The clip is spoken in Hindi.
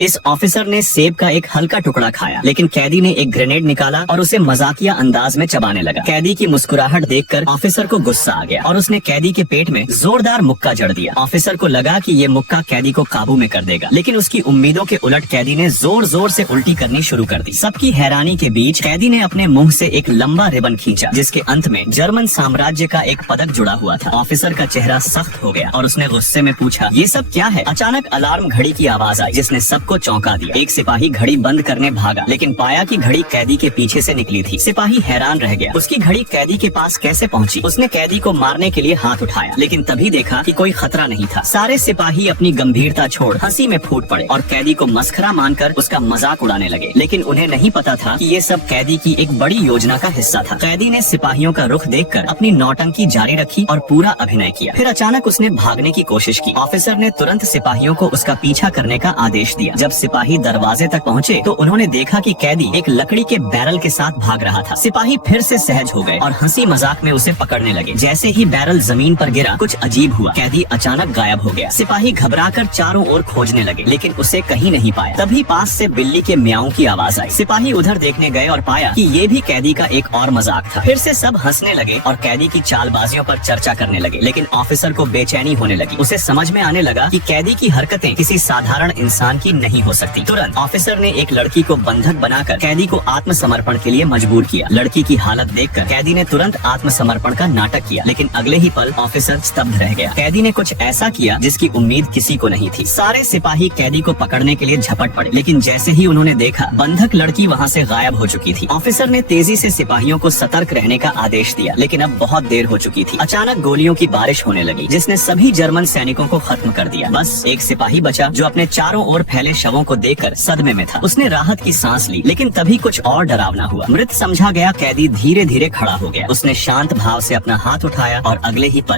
इस ऑफिसर ने सेब का एक हल्का टुकड़ा खाया, लेकिन कैदी ने एक ग्रेनेड निकाला और उसे मजाकिया अंदाज में चबाने लगा। कैदी की मुस्कुराहट देखकर ऑफिसर को गुस्सा आ गया और उसने कैदी के पेट में जोरदार मुक्का जड़ दिया। ऑफिसर को लगा कि ये मुक्का कैदी को काबू में कर देगा, लेकिन उसकी उम्मीदों के उलट कैदी ने जोर जोर से उल्टी करनी शुरू कर दी। सबकी हैरानी के बीच कैदी ने अपने मुंह से एक लंबा रिबन खींचा, जिसके अंत में जर्मन साम्राज्य का एक पदक जुड़ा हुआ था। ऑफिसर का चेहरा सख्त हो गया और उसने गुस्से में पूछा, ये सब क्या है? अचानक अलार्म घड़ी की आवाज आई, जिसने सबको चौंका दिया। एक सिपाही घड़ी बंद करने भागा, लेकिन पाया कि घड़ी कैदी के पीछे से निकली थी। सिपाही हैरान रह गया, उसकी घड़ी कैदी के पास कैसे पहुंची? उसने कैदी को मारने के लिए हाथ उठाया, लेकिन तभी देखा कि कोई खतरा नहीं था। सारे सिपाही अपनी गंभीरता छोड़ हंसी में फूट पड़े और कैदी को मस्खरा मानकर उसका मजाक उड़ाने लगे, लेकिन उन्हें नहीं पता था कि ये सब कैदी की एक बड़ी योजना का हिस्सा था। कैदी ने सिपाहियों का रुख देखकर अपनी नौटंकी जारी रखी और पूरा अभिनय किया। फिर अचानक उसने भागने की कोशिश की। ऑफिसर ने तुरंत सिपाहियों को उसका पीछा करने का आदेश दिया। जब सिपाही दरवाजे तक पहुँचे तो उन्होंने देखा कि कैदी एक लकड़ी के बैरल के साथ भाग रहा था। सिपाही फिर से सहज हो गए और हंसी मजाक में उसे पकड़ने लगे। जैसे ही बैरल जमीन पर गिरा, कुछ अजीब हुआ। कैदी अचानक गायब हो गया। सिपाही घबराकर चारों ओर खोजने लगे, लेकिन उसे कहीं नहीं पाया। तभी पास से बिल्ली के म्याऊं की आवाज आई। सिपाही उधर देखने गए और पाया कि ये भी कैदी का एक और मजाक था। फिर से सब हंसने लगे और कैदी की चालबाजियों पर चर्चा करने लगे, लेकिन ऑफिसर को बेचैनी होने लगी। उसे समझ में आने लगा कि कैदी की हरकतें किसी साधारण इंसान की नहीं हो सकती। तुरंत ऑफिसर ने एक लड़की को बंधक बनाकर कैदी को आत्मसमर्पण के लिए मजबूर किया। लड़की की हालत देखकर कैदी ने तुरंत आत्मसमर्पण का नाटक किया, लेकिन अगले ही पल ऑफिसर स्तब्ध रह गया। कैदी ने कुछ ऐसा किया जिसकी उम्मीद किसी को नहीं थी। सारे सिपाही कैदी को पकड़ने के लिए झपट पड़े, लेकिन जैसे ही उन्होंने देखा, बंधक लड़की वहाँ से गायब हो चुकी थी। ऑफिसर ने तेजी से सिपाहियों को सतर्क रहने का आदेश दिया, लेकिन अब बहुत देर हो चुकी थी। अचानक गोलियों की बारिश होने लगी, जिसने सभी जर्मन सैनिकों को खत्म कर दिया। बस एक सिपाही बचा, जो अपने चारों ओर फैले शवों को देखकर सदमे में था। उसने राहत की सांस ली, लेकिन तभी कुछ और डरावना हुआ। मृत समझा गया कैदी धीरे धीरे खड़ा हो गया। उसने शांत भाव से अपना हाथ उठाया और अगले ही पल